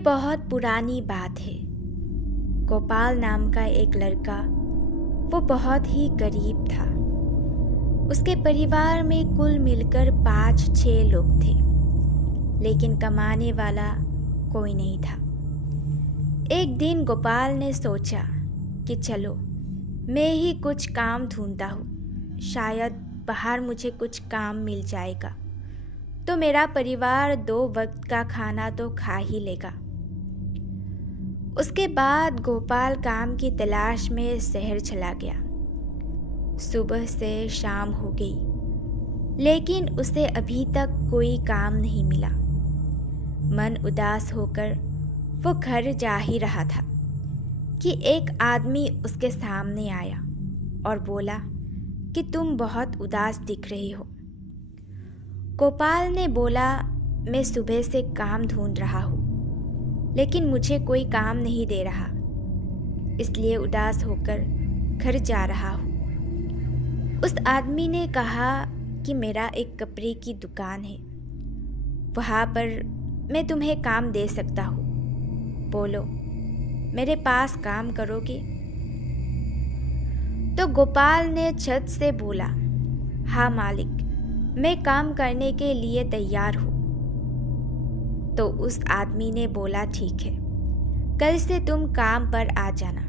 बहुत पुरानी बात है। गोपाल नाम का एक लड़का, वो बहुत ही गरीब था। उसके परिवार में कुल मिलकर 5-6 लोग थे, लेकिन कमाने वाला कोई नहीं था। एक दिन गोपाल ने सोचा कि चलो मैं ही कुछ काम ढूंढता हूँ, शायद बाहर मुझे कुछ काम मिल जाएगा तो मेरा परिवार 2 वक्त का खाना तो खा ही लेगा। उसके बाद गोपाल काम की तलाश में शहर चला गया। सुबह से शाम हो गई, लेकिन उसे अभी तक कोई काम नहीं मिला। मन उदास होकर वो घर जा ही रहा था कि एक आदमी उसके सामने आया और बोला कि तुम बहुत उदास दिख रही हो। गोपाल ने बोला, मैं सुबह से काम ढूंढ रहा हूँ, लेकिन मुझे कोई काम नहीं दे रहा, इसलिए उदास होकर घर जा रहा हूँ। उस आदमी ने कहा कि मेरा एक कपड़े की दुकान है, वहाँ पर मैं तुम्हें काम दे सकता हूँ। बोलो, मेरे पास काम करोगे? तो गोपाल ने छत से बोला, हाँ मालिक, मैं काम करने के लिए तैयार हूँ। तो उस आदमी ने बोला, ठीक है, कल से तुम काम पर आ जाना।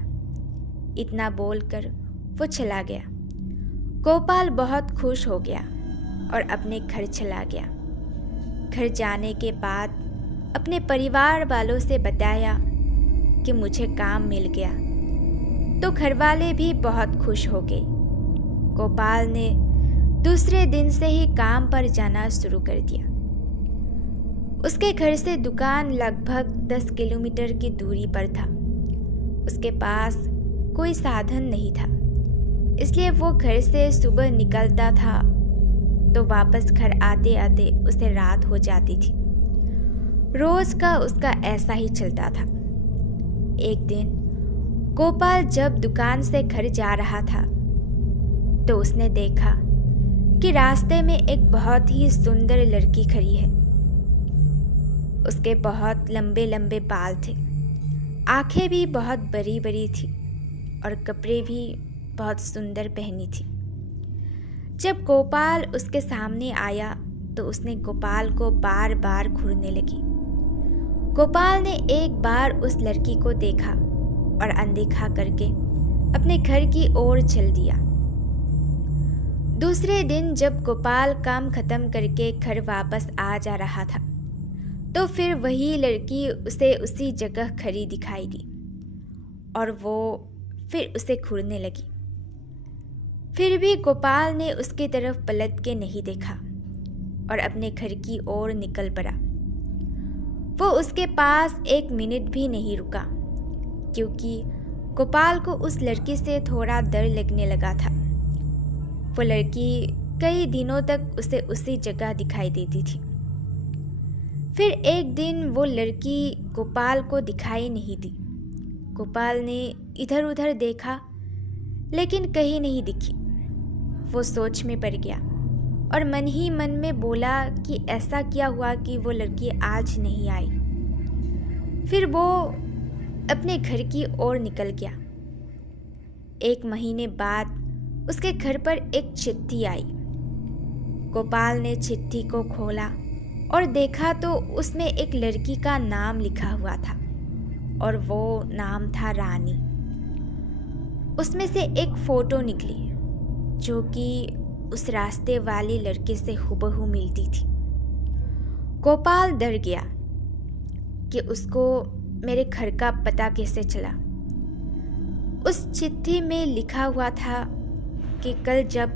इतना बोलकर वो चला गया। गोपाल बहुत खुश हो गया और अपने घर चला गया। घर जाने के बाद अपने परिवार वालों से बताया कि मुझे काम मिल गया, तो घर वाले भी बहुत खुश हो गए। गोपाल ने दूसरे दिन से ही काम पर जाना शुरू कर दिया। उसके घर से दुकान लगभग 10 किलोमीटर की दूरी पर था। उसके पास कोई साधन नहीं था, इसलिए वो घर से सुबह निकलता था तो वापस घर आते आते उसे रात हो जाती थी। रोज का उसका ऐसा ही चलता था। एक दिन गोपाल जब दुकान से घर जा रहा था तो उसने देखा कि रास्ते में एक बहुत ही सुंदर लड़की खड़ी है। उसके बहुत लंबे लंबे बाल थे, आंखें भी बहुत बड़ी बड़ी थी और कपड़े भी बहुत सुंदर पहनी थी। जब गोपाल उसके सामने आया तो उसने गोपाल को बार बार घूरने लगी। गोपाल ने एक बार उस लड़की को देखा और अनदेखा करके अपने घर की ओर चल दिया। दूसरे दिन जब गोपाल काम खत्म करके घर वापस आ जा रहा था तो फिर वही लड़की उसे उसी जगह खड़ी दिखाई दी और वो फिर उसे घूरने लगी। फिर भी गोपाल ने उसकी तरफ पलट के नहीं देखा और अपने घर की ओर निकल पड़ा। वो उसके पास 1 मिनट भी नहीं रुका, क्योंकि गोपाल को उस लड़की से थोड़ा डर लगने लगा था। वो लड़की कई दिनों तक उसे उसी जगह दिखाई देती थी। फिर एक दिन वो लड़की गोपाल को दिखाई नहीं दी। गोपाल ने इधर उधर देखा, लेकिन कहीं नहीं दिखी। वो सोच में पड़ गया और मन ही मन में बोला कि ऐसा क्या हुआ कि वो लड़की आज नहीं आई। फिर वो अपने घर की ओर निकल गया। 1 महीने बाद उसके घर पर एक चिट्ठी आई। गोपाल ने चिट्ठी को खोला और देखा तो उसमें एक लड़की का नाम लिखा हुआ था और वो नाम था रानी। उसमें से एक फोटो निकली जो कि उस रास्ते वाली लड़के से हुबहू मिलती थी। गोपाल डर गया कि उसको मेरे घर का पता कैसे चला। उस चिट्ठी में लिखा हुआ था कि कल जब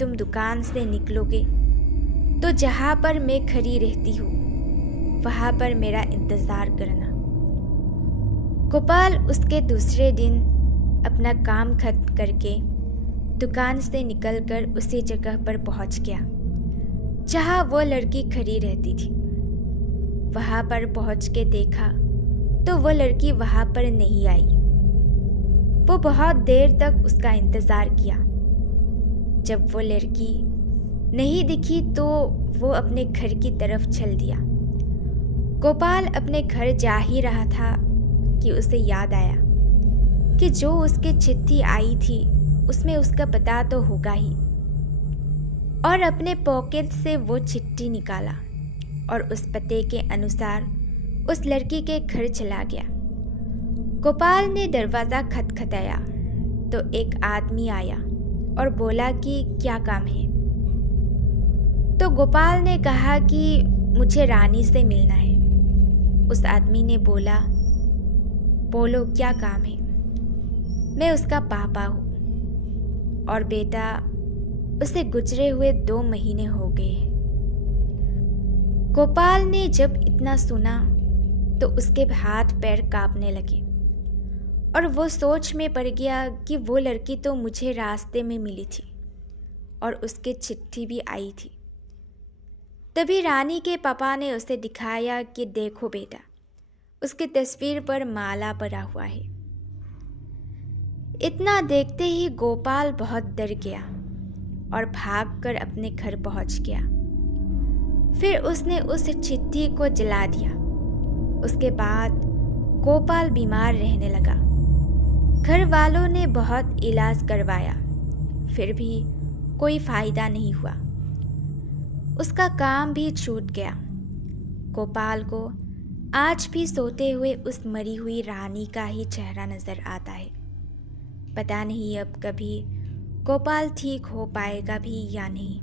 तुम दुकान से निकलोगे तो जहाँ पर मैं खड़ी रहती हूँ वहाँ पर मेरा इंतज़ार करना। गोपाल उसके दूसरे दिन अपना काम खत्म करके दुकान से निकलकर उसी जगह पर पहुंच गया जहां वो लड़की खड़ी रहती थी। वहां पर पहुंच के देखा तो वो लड़की वहां पर नहीं आई। वो बहुत देर तक उसका इंतज़ार किया। जब वो लड़की नहीं दिखी तो वो अपने घर की तरफ चल दिया। गोपाल अपने घर जा ही रहा था कि उसे याद आया कि जो उसकी चिट्ठी आई थी उसमें उसका पता तो होगा ही, और अपने पॉकेट से वो चिट्ठी निकाला और उस पते के अनुसार उस लड़की के घर चला गया। गोपाल ने दरवाज़ा खटखटाया तो एक आदमी आया और बोला कि क्या काम है। तो गोपाल ने कहा कि मुझे रानी से मिलना है। उस आदमी ने बोला, बोलो क्या काम है। मैं उसका पापा हूँ और बेटा उसे गुजरे हुए 2 महीने हो गए हैं। गोपाल ने जब इतना सुना तो उसके हाथ पैर कांपने लगे और वो सोच में पड़ गया कि वो लड़की तो मुझे रास्ते में मिली थी और उसकी चिट्ठी भी आई थी। तभी रानी के पापा ने उसे दिखाया कि देखो बेटा, उसकी तस्वीर पर माला पड़ा हुआ है। इतना देखते ही गोपाल बहुत डर गया और भागकर अपने घर पहुंच गया। फिर उसने उस चिट्ठी को जला दिया। उसके बाद गोपाल बीमार रहने लगा। घर वालों ने बहुत इलाज करवाया, फिर भी कोई फायदा नहीं हुआ। उसका काम भी छूट गया। गोपाल को आज भी सोते हुए उस मरी हुई रानी का ही चेहरा नजर आता है। पता नहीं अब कभी गोपाल ठीक हो पाएगा भी या नहीं।